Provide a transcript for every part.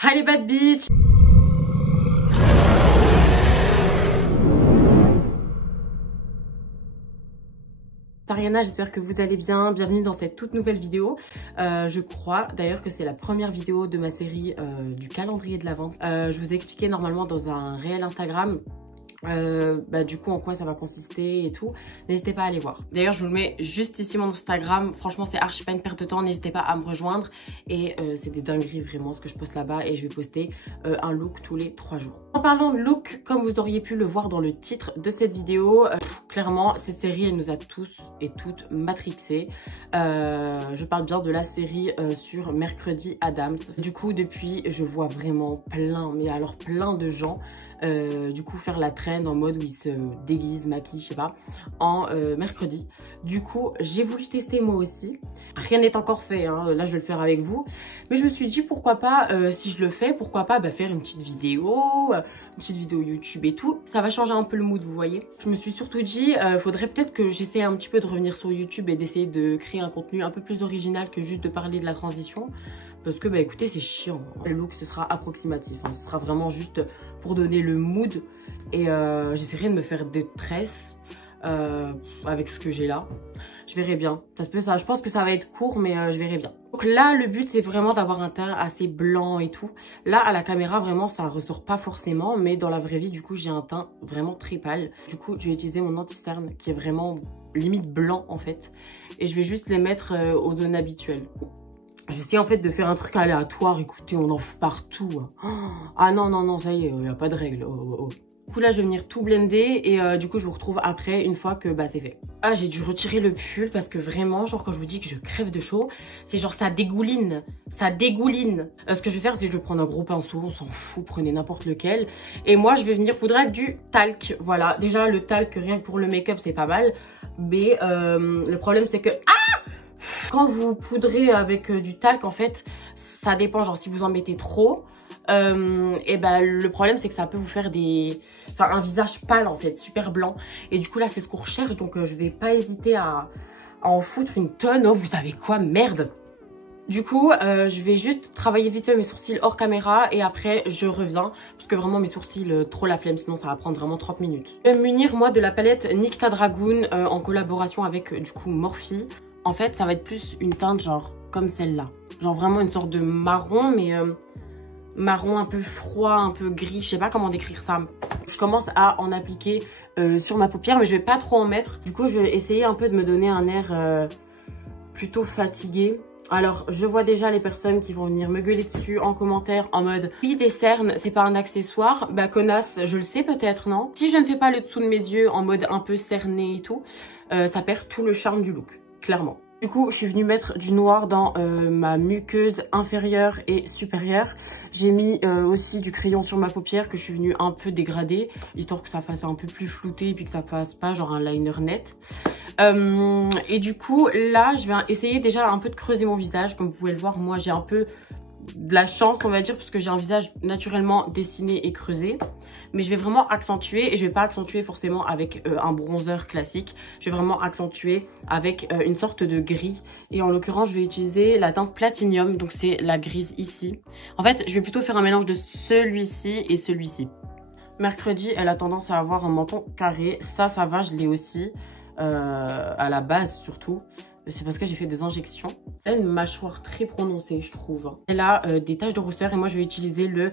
Allez bad bitch. Ariana, j'espère que vous allez bien. Bienvenue dans cette toute nouvelle vidéo. Je crois d'ailleurs que c'est la première vidéo de ma série du calendrier de l'Avent. Je vous ai expliqué normalement dans un réel Instagram du coup en quoi ça va consister et tout. N'hésitez pas à aller voir. D'ailleurs je vous le mets juste ici mon Instagram. Franchement c'est archi pas une perte de temps. N'hésitez pas à me rejoindre. Et c'est des dingueries vraiment ce que je poste là-bas. Et je vais poster un look tous les 3 jours. En parlant de look, comme vous auriez pu le voir dans le titre de cette vidéo, clairement cette série elle nous a tous et toutes matrixés. Je parle bien de la série sur Mercredi Addams. Du coup depuis je vois vraiment plein, mais alors plein de gens du coup faire la trend en mode où ils se déguisent, maquillent, je sais pas, en mercredi. Du coup j'ai voulu tester moi aussi. Rien n'est encore fait, hein. Là je vais le faire avec vous. Mais je me suis dit pourquoi pas, si je le fais, pourquoi pas faire une petite vidéo YouTube et tout. Ça va changer un peu le mood, vous voyez. Je me suis surtout dit, faudrait peut-être que j'essaie un petit peu de revenir sur YouTube et d'essayer de créer un contenu un peu plus original que juste de parler de la transition. Parce que écoutez c'est chiant. Le look ce sera approximatif, hein. Ce sera vraiment juste pour donner le mood. Et j'essaierai de me faire des tresses avec ce que j'ai là. Je verrai bien. Je pense que ça va être court, mais je verrai bien. Donc là, le but, c'est vraiment d'avoir un teint assez blanc et tout. Là, à la caméra, vraiment, ça ressort pas forcément. Mais dans la vraie vie, du coup, j'ai un teint vraiment très pâle. Du coup, je vais utiliser mon anti-cerne qui est vraiment limite blanc, en fait. Et je vais juste les mettre aux zones habituelles. J'essaie en fait de faire un truc aléatoire. Écoutez, on en fout partout. Ah non, non, non, ça y est, il n'y a pas de règle. Du coup là je vais venir tout blender et du coup je vous retrouve après une fois que c'est fait. Ah j'ai dû retirer le pull parce que vraiment genre quand je vous dis que je crève de chaud, c'est genre ça dégouline, ça dégouline. Ce que je vais faire c'est que je vais prendre un gros pinceau, on s'en fout, prenez n'importe lequel. Et moi je vais venir poudrer du talc, voilà. Déjà le talc rien que pour le make-up c'est pas mal. Mais le problème c'est que quand vous poudrez avec du talc en fait ça dépend, genre si vous en mettez trop le problème c'est que ça peut vous faire un visage pâle en fait, super blanc. Et du coup là c'est ce qu'on recherche, donc je vais pas hésiter à en foutre une tonne. Oh vous savez quoi, merde. Du coup je vais juste travailler vite fait mes sourcils hors caméra et après je reviens parce que vraiment mes sourcils trop la flemme, sinon ça va prendre vraiment 30 minutes. Je vais me munir moi de la palette Nikta Dragoon en collaboration avec du coup Morphe. En fait ça va être plus une teinte genre comme celle-là, genre vraiment une sorte de marron, mais marron un peu froid, un peu gris, je sais pas comment décrire ça. Je commence à en appliquer sur ma paupière mais je vais pas trop en mettre. Du coup je vais essayer un peu de me donner un air plutôt fatigué. Alors je vois déjà les personnes qui vont venir me gueuler dessus en commentaire en mode oui des cernes c'est pas un accessoire. Connasse, je le sais peut-être, non? Si je ne fais pas le dessous de mes yeux en mode un peu cerné et tout, ça perd tout le charme du look, clairement. Du coup, je suis venue mettre du noir dans ma muqueuse inférieure et supérieure. J'ai mis aussi du crayon sur ma paupière que je suis venue un peu dégrader, histoire que ça fasse un peu plus flouté et puis que ça fasse pas genre un liner net. Et du coup, là, je vais essayer déjà un peu de creuser mon visage. Comme vous pouvez le voir, moi, j'ai un peu de la chance, on va dire, parce que j'ai un visage naturellement dessiné et creusé. Mais je vais vraiment accentuer, et je vais pas accentuer forcément avec un bronzer classique. Je vais vraiment accentuer avec une sorte de gris. Et en l'occurrence, je vais utiliser la teinte Platinum, donc c'est la grise ici. En fait, je vais plutôt faire un mélange de celui-ci et celui-ci. Mercredi, elle a tendance à avoir un menton carré. Ça va, je l'ai aussi, à la base surtout. C'est parce que j'ai fait des injections. Elle a une mâchoire très prononcée, je trouve. Elle a des taches de rousseur et moi, je vais utiliser le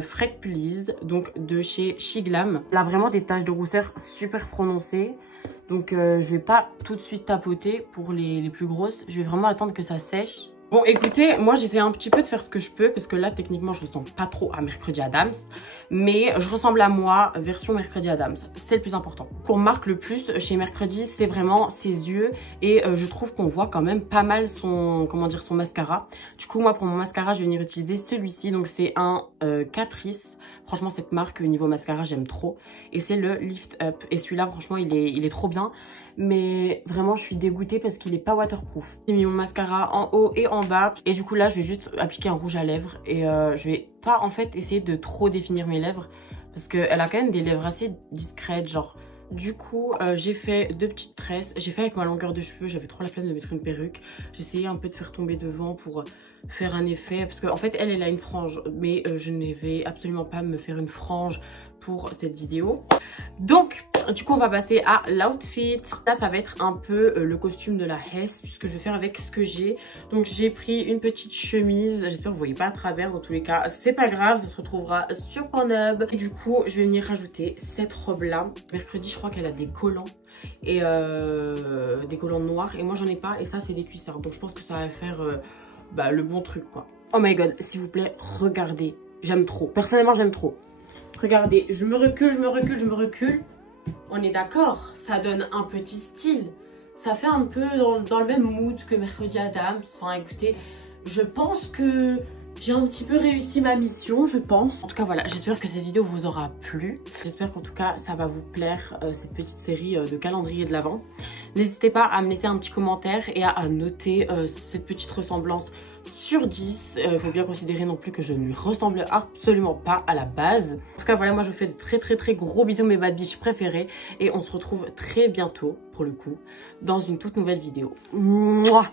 Freck Please, donc de chez Shiglam. Elle a vraiment des taches de rousseur super prononcées. Donc, je vais pas tout de suite tapoter pour les plus grosses. Je vais vraiment attendre que ça sèche. Bon, écoutez, moi, j'essaie un petit peu de faire ce que je peux parce que là, techniquement, je ressemble pas trop à Mercredi Addams. Mais je ressemble à moi, version Mercredi Addams. C'est le plus important. Ce qu'on marque le plus chez Mercredi, c'est vraiment ses yeux. Et je trouve qu'on voit quand même pas mal son mascara. Du coup, moi, pour mon mascara, je vais venir utiliser celui-ci. Donc, c'est un Catrice. Franchement, cette marque, niveau mascara, j'aime trop. Et c'est le Lift Up. Et celui-là, franchement, il est trop bien. Mais vraiment, je suis dégoûtée parce qu'il est pas waterproof. J'ai mis mon mascara en haut et en bas. Et du coup, là, je vais juste appliquer un rouge à lèvres. Et je vais pas, en fait, essayer de trop définir mes lèvres. Parce qu'elle a quand même des lèvres assez discrètes. Genre, Du coup, j'ai fait 2 petites tresses. J'ai fait avec ma longueur de cheveux. J'avais trop la flemme de mettre une perruque. J'ai essayé un peu de faire tomber devant pour faire un effet. Parce qu'en fait, elle a une frange. Mais je ne vais absolument pas me faire une frange pour cette vidéo. Donc, du coup, on va passer à l'outfit. Là, ça va être un peu le costume de la Hesse, puisque je vais faire avec ce que j'ai. Donc, j'ai pris une petite chemise. J'espère que vous voyez pas à travers. Dans tous les cas, c'est pas grave, ça se retrouvera sur Pornhub. Et du coup, je vais venir rajouter cette robe-là. Mercredi, je crois qu'elle a des collants. Et des collants noirs. Et moi, j'en ai pas. Et ça, c'est des cuissards. Donc, je pense que ça va faire le bon truc, quoi. Oh my god, s'il vous plaît, regardez. J'aime trop. Personnellement, j'aime trop. Regardez, je me recule, je me recule, je me recule. On est d'accord, ça donne un petit style. Ça fait un peu dans le même mood que Mercredi Adams. Enfin, écoutez, je pense que j'ai un petit peu réussi ma mission, je pense. En tout cas, voilà, j'espère que cette vidéo vous aura plu. J'espère qu'en tout cas, ça va vous plaire, cette petite série de calendrier de l'Avent. N'hésitez pas à me laisser un petit commentaire et à noter cette petite ressemblance sur 10. Il faut bien considérer non plus que je ne lui ressemble absolument pas à la base. En tout cas, voilà, moi je vous fais de très gros bisous, mes bad bitch préférés. Et on se retrouve très bientôt, pour le coup, dans une toute nouvelle vidéo. Mouah.